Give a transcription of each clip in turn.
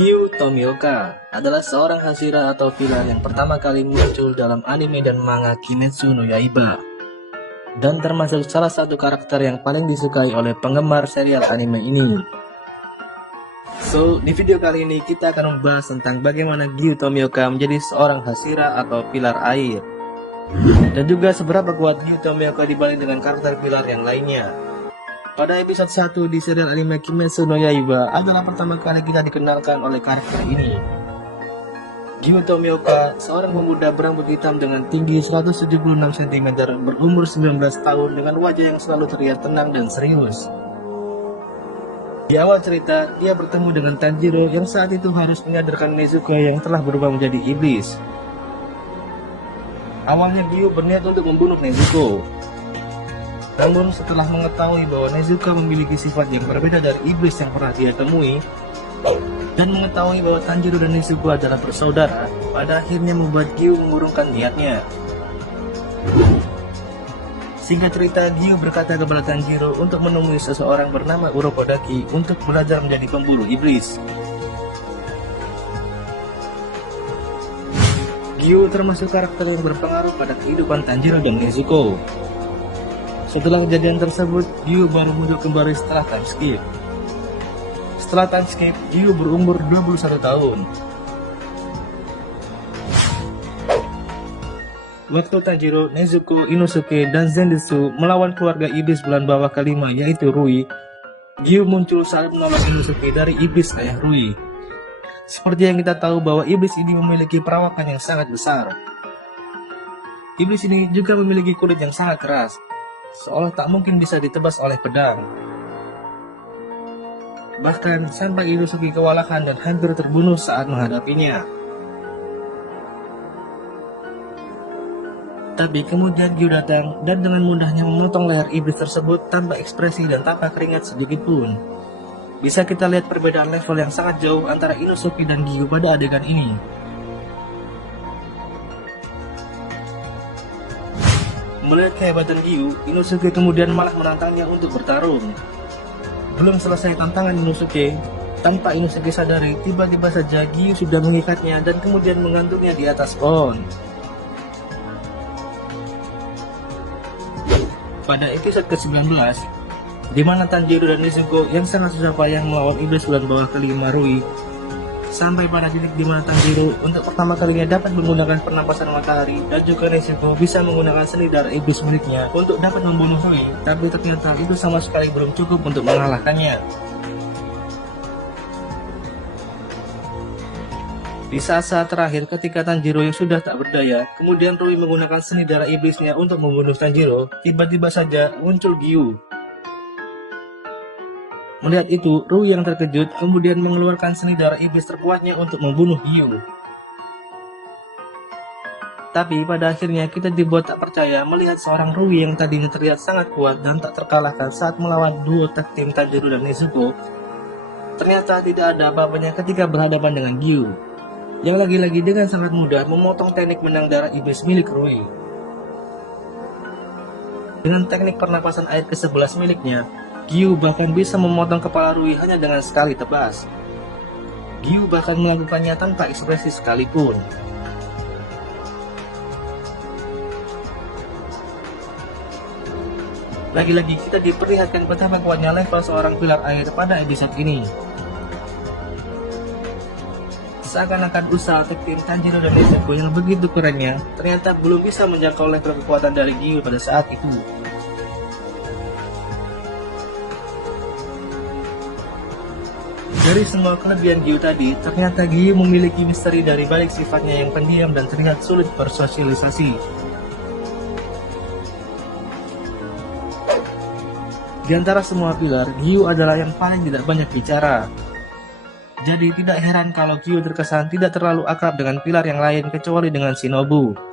Gyu Tomioka adalah seorang Hashira atau pilar yang pertama kali muncul dalam anime dan manga Kimetsu no Yaiba, dan termasuk salah satu karakter yang paling disukai oleh penggemar serial anime ini. So, di video kali ini kita akan membahas tentang bagaimana Gyu Tomioka menjadi seorang Hashira atau pilar air, dan juga seberapa kuat Gyu Tomioka dibanding dengan karakter pilar yang lainnya. Pada episode 1 di serial anime Kimetsu no Yaiba adalah pertama kali kita dikenalkan oleh karakter ini. Gyu Tomioka, seorang pemuda berambut hitam dengan tinggi 176 cm, berumur 19 tahun dengan wajah yang selalu terlihat tenang dan serius. Di awal cerita, dia bertemu dengan Tanjiro yang saat itu harus menyadarkan Nezuko yang telah berubah menjadi iblis. Awalnya Gyu berniat untuk membunuh Nezuko. Namun setelah mengetahui bahwa Nezuko memiliki sifat yang berbeda dari iblis yang pernah dia temui, dan mengetahui bahwa Tanjiro dan Nezuko adalah bersaudara, pada akhirnya membuat Gyu mengurungkan niatnya. Singkat cerita, Gyu berkata kepada Tanjiro untuk menemui seseorang bernama Urokodaki untuk belajar menjadi pemburu iblis. Gyu termasuk karakter yang berpengaruh pada kehidupan Tanjiro dan Nezuko. Setelah kejadian tersebut, Gyu baru muncul kembali setelah time skip. Setelah time skip, Gyu berumur 21 tahun. Waktu Tanjiro, Nezuko, Inosuke, dan Zenitsu melawan keluarga iblis bulan bawah kelima yaitu Rui, Gyu muncul saat menolong Inosuke dari iblis ayah Rui. Seperti yang kita tahu bahwa iblis ini memiliki perawakan yang sangat besar. Iblis ini juga memiliki kulit yang sangat keras, seolah tak mungkin bisa ditebas oleh pedang. Bahkan sampai Inosuke kewalahan dan hampir terbunuh saat menghadapinya. Tapi kemudian Gyu datang dan dengan mudahnya memotong leher iblis tersebut tanpa ekspresi dan tanpa keringat sedikit pun. Bisa kita lihat perbedaan level yang sangat jauh antara Inosuke dan Gyu pada adegan ini. Melihat kehebatan Gyu, Inosuke kemudian malah menantangnya untuk bertarung. Belum selesai tantangan Inosuke, tanpa Inosuke sadari, tiba-tiba saja Gyu sudah mengikatnya dan kemudian mengantungnya di atas pohon. Pada episode ke-19, di mana Tanjiro dan Nezuko yang sangat susah payah melawan iblis bulan bawah kelima Rui, sampai pada titik di mana Tanjiro untuk pertama kalinya dapat menggunakan pernapasan matahari, dan juga Nezuko bisa menggunakan seni darah iblis miliknya untuk dapat membunuh Rui, tapi ternyata itu sama sekali belum cukup untuk mengalahkannya. Di saat-saat terakhir ketika Tanjiro yang sudah tak berdaya, kemudian Rui menggunakan seni darah iblisnya untuk membunuh Tanjiro, tiba-tiba saja muncul Gyu. Melihat itu, Rui yang terkejut kemudian mengeluarkan seni darah iblis terkuatnya untuk membunuh Gyu. Tapi pada akhirnya kita dibuat tak percaya melihat seorang Rui yang tadinya terlihat sangat kuat dan tak terkalahkan saat melawan duo tag tim Tanjiro dan Nezuko, ternyata tidak ada apa-apanya ketika berhadapan dengan Gyu, yang lagi-lagi dengan sangat mudah memotong teknik menang darah iblis milik Rui. Dengan teknik pernapasan air ke-11 miliknya, Gyu bahkan bisa memotong kepala Rui hanya dengan sekali tebas. Gyu bahkan melakukannya tanpa ekspresi sekalipun. Lagi-lagi kita diperlihatkan betapa kuatnya level seorang pilar air pada episode ini. Seakan-akan usaha tag tim Tanjiro dan Nezuko yang begitu kerennya ternyata belum bisa menjangkau level kekuatan dari Gyu pada saat itu. Dari semua kelebihan Gyu tadi, ternyata Gyu memiliki misteri dari balik sifatnya yang pendiam dan terlihat sulit bersosialisasi. Di antara semua pilar, Gyu adalah yang paling tidak banyak bicara. Jadi tidak heran kalau Gyu terkesan tidak terlalu akrab dengan pilar yang lain kecuali dengan Shinobu.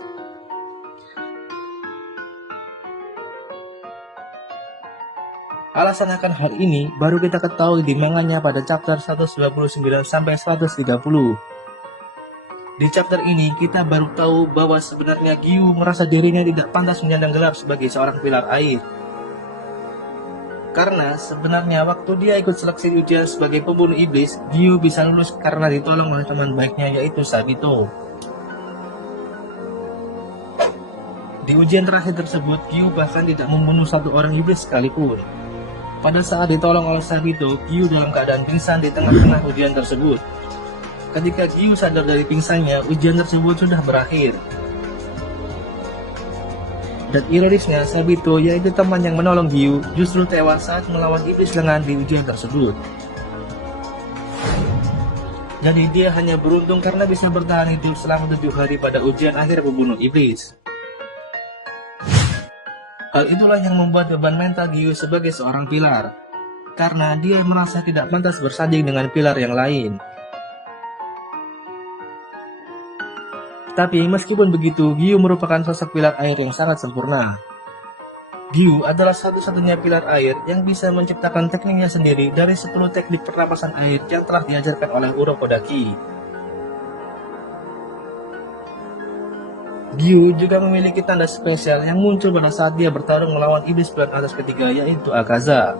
Alasan akan hal ini baru kita ketahui di manganya pada chapter 129-130. Di chapter ini kita baru tahu bahwa sebenarnya Gyu merasa dirinya tidak pantas menyandang gelar sebagai seorang pilar air. Karena sebenarnya waktu dia ikut seleksi ujian sebagai pembunuh iblis, Gyu bisa lulus karena ditolong oleh teman baiknya yaitu Sabito. Di ujian terakhir tersebut, Gyu bahkan tidak membunuh satu orang iblis sekalipun. Pada saat ditolong oleh Sabito, Gyu dalam keadaan pingsan di tengah-tengah ujian tersebut. Ketika Gyu sadar dari pingsannya, ujian tersebut sudah berakhir. Dan ironisnya, Sabito, yaitu teman yang menolong Gyu, justru tewas saat melawan iblis lengan di ujian tersebut. Jadi dia hanya beruntung karena bisa bertahan hidup selama 7 hari pada ujian akhir pembunuh iblis. Hal itulah yang membuat beban mental Gyu sebagai seorang pilar, karena dia merasa tidak pantas bersanding dengan pilar yang lain. Tapi meskipun begitu, Gyu merupakan sosok pilar air yang sangat sempurna. Gyu adalah satu-satunya pilar air yang bisa menciptakan tekniknya sendiri dari 10 teknik pernapasan air yang telah diajarkan oleh Urokodaki. Gyu juga memiliki tanda spesial yang muncul pada saat dia bertarung melawan iblis bulan atas ketiga yaitu Akaza.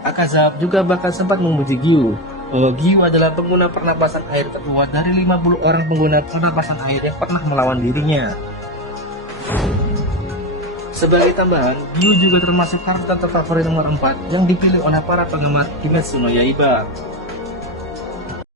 Akaza juga bahkan sempat memuji Gyu bahwa Gyu adalah pengguna pernapasan air terkuat dari 50 orang pengguna pernapasan air yang pernah melawan dirinya. Sebagai tambahan, Gyu juga termasuk karakter terfavorit nomor 4 yang dipilih oleh para penggemar Kimetsu no Yaiba.